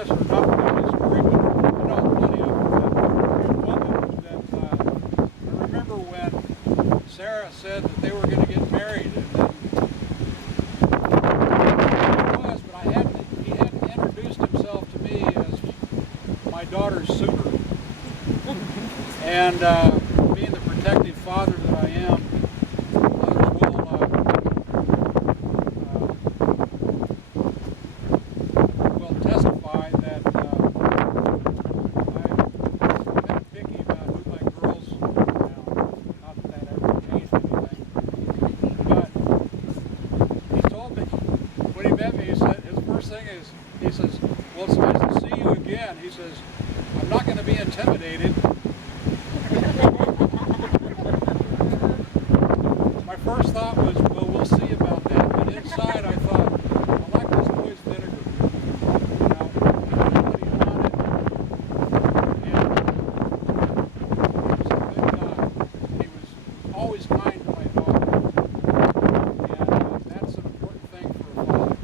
Chris are not telling the story, but I know plenty of them. One that I remember when Sarah said that they were going to get married, and then it was, but he hadn't introduced himself to me as my daughter's suitor. And being the protective father that I am, he says, well, it's nice to see you again. He says, I'm not going to be intimidated. My first thought was, well, we'll see about that. But inside I thought, I like this boy's vinegar. You know, he was on it. And he was a good guy. He was always kind to my daughter. And that's an important thing for a father.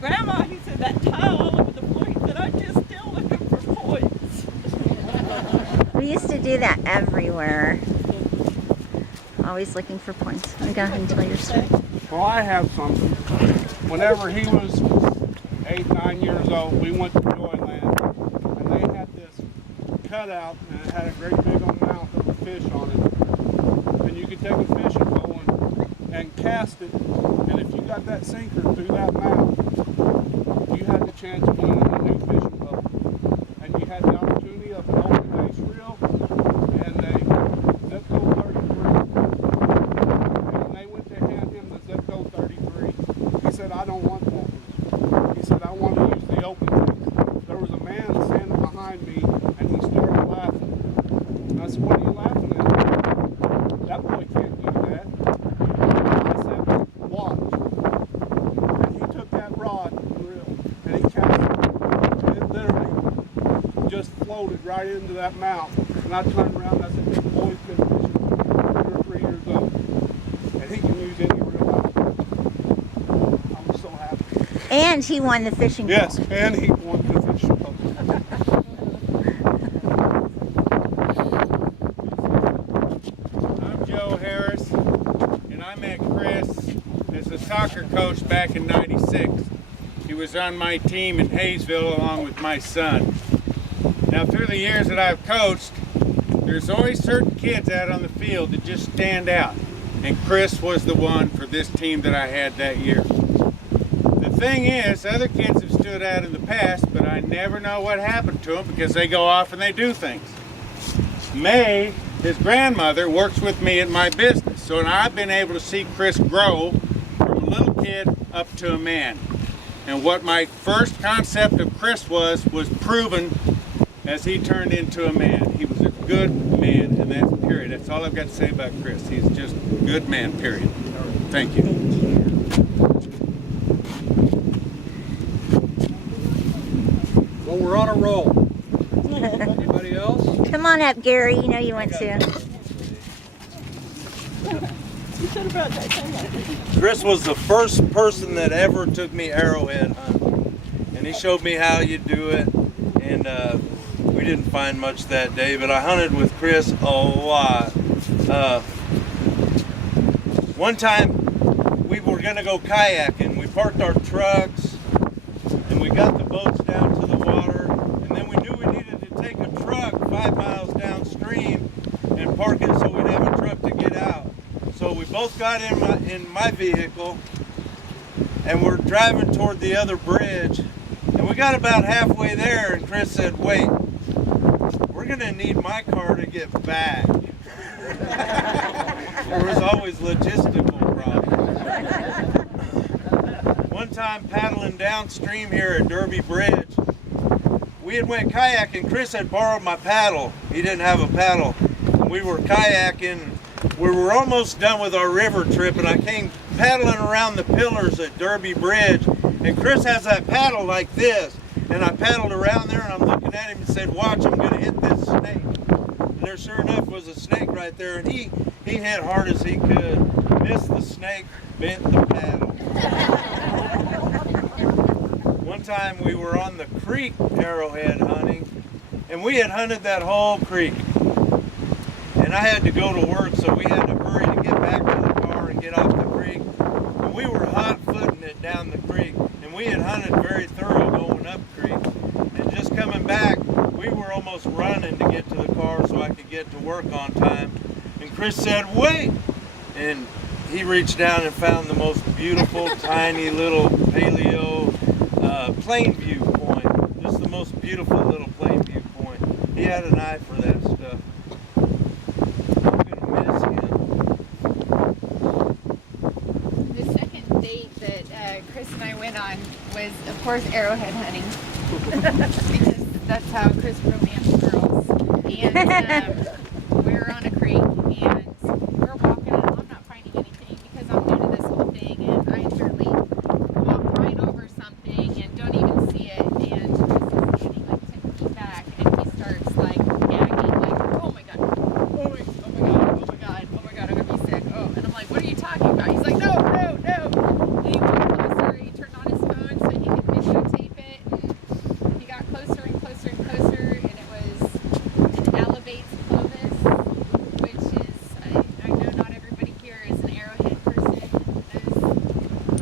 Grandma, he said, that tile all over the floor, he said, I'm just still looking for points. We used to do that everywhere. Always looking for points. Go ahead and tell your story. Well, I have something. Whenever he was 8, 9 years old, we went to Joyland, and they had this cutout, and it had a great big old mouth of a fish on it. And you could take a fishing pole and cast it, and if you got that sinker through that mouth, you had the chance of winning a new fishing boat. And you had the opportunity of an open base reel and a Zebco 33. And when they went to hand him the Zebco 33, he said, I don't want that one. He said, I want to use the open base. There was a man standing behind me, and he started laughing. And I said, what are you laughing at? That boy can't do that. I said, watch. And he took that rod and reel, and he cast it. And it literally just floated right into that mouth. And I turned around and I said, this boy's been fishing 2 or 3 years old. And he can use any reel out there. I was so happy. And he won the fishing pole. Yes, and he won the fishing pole. I'm Joe Harris, and I met Chris as a soccer coach back in '96. He was on my team in Hayesville along with my son. Now, through the years that I've coached, there's always certain kids out on the field that just stand out. And Chris was the one for this team that I had that year. The thing is, other kids have stood out in the past, but I never know what happened to them because they go off and they do things. May, his grandmother, works with me at my business, so I've been able to see Chris grow from a little kid up to a man. And what my first concept of Chris was proven as he turned into a man. He was a good man, and that's period. That's all I've got to say about Chris. He's just a good man, period. Thank you. Well, we're on a roll. Anybody else? Come on up, Gary. You know you want to. You should have brought that thing up. Chris was the first person that ever took me arrowhead hunting, and he showed me how you do it, and we didn't find much that day, but I hunted with Chris a lot. One time we were gonna go kayaking. We parked our trucks and we got the boats down to the water, and then we knew we needed to take a truck 5 miles downstream and park it so we'd have a truck to get out. So we both got in my vehicle and we're driving toward the other bridge, and we got about halfway there and Chris said, wait, we're gonna need my car to get back. There was always logistical problems. One time paddling downstream here at Derby Bridge, we had went kayaking. Chris had borrowed my paddle. He didn't have a paddle. We were kayaking. We were almost done with our river trip, and I came paddling around the pillars at Derby Bridge, and Chris has that paddle like this, and I paddled around there, and I'm looking at him and said, watch, I'm going to hit this snake. And there sure enough was a snake right there, and he hit hard as he could, missed the snake, bent the paddle. One time we were on the creek arrowhead hunting, and we had hunted that whole creek. And I had to go to work, so we had to hurry to get back to the car and get off the creek. And we were hot-footing it down the creek, and we had hunted very thorough going up creek. And just coming back, we were almost running to get to the car so I could get to work on time. And Chris said, wait! And he reached down and found the most beautiful, tiny little paleo plain view point. Just the most beautiful little plain view point. He had an eye for that stuff. The second date that Chris and I went on was, of course, arrowhead hunting. Because that's how Chris romances girls. And we were on a creek, and we're walking, and I'm not finding anything because I'm new to this whole thing, and I literally walk right over something and don't even see it, and Chris is standing like 10 feet back, and he starts like gagging, like, oh my god, oh my god, oh my god, oh my god, I'm gonna be sick, oh, and I'm like, what are you talking about? He's like, no, no, no, and he got closer, he turned on his phone so he could videotape it, and he got closer and closer and closer, and it was an Elevates Clovis, which is, I know not everybody here is an arrowhead person. Those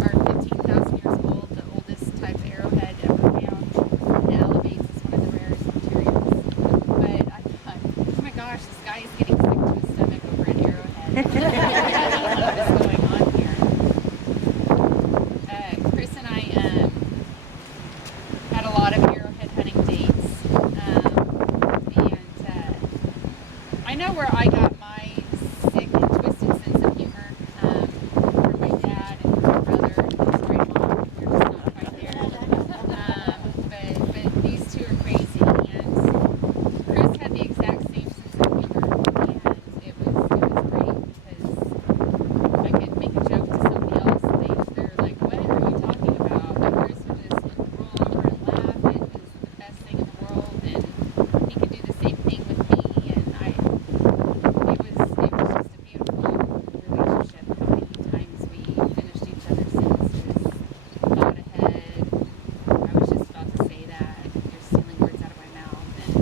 are 15,000 years old, the oldest type of arrowhead ever found. The Elevates is one of the rarest materials. But I thought, oh my gosh, this guy is getting sick to his stomach over an arrowhead. What is going on here? Chris and I had a lot of arrowhead hunting dates. I know where I got my sick and twisted sense of humor from my dad and from my brother. Sorry, Mom, we're just not quite there. But these two are crazy, and Chris had the exact same sense of humor, and it was great because I could make a joke to somebody else. They're like, "What are you talking about?" But Chris would just roll over and laugh. It was the best thing in the world, and he could do the same thing with me, and it was just a beautiful relationship. How many times we finished each other's sentences, thought ahead. I was just about to say that. You're stealing words out of my mouth, and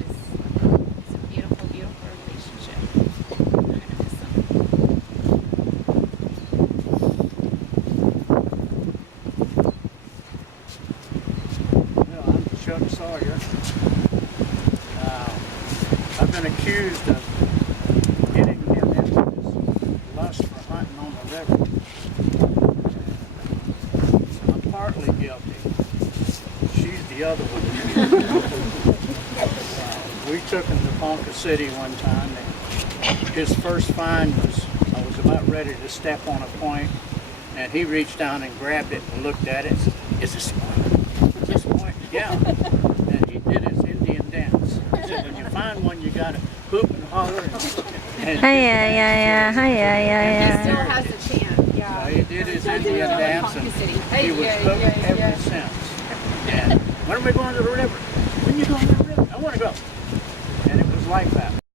it's a beautiful, beautiful relationship. I'm gonna miss them. Well, I'm Chuck Sawyer. I've been accused of getting him into this lust for hunting on the river. I'm partly guilty. She's the other one. We took him to Ponca City one time, and his first find was I was about ready to step on a point, and he reached down and grabbed it and looked at it and said, "Is this a point? Is this a point?" Yeah. And he did his Indian dance. He said, when you find one, you gotta hoop and holler. And Hiya, He still has a chant. Yeah. he did his Indian dance, and he was hooked ever since. And when are we going to the river? When you going to the river? I want to go. And it was like that.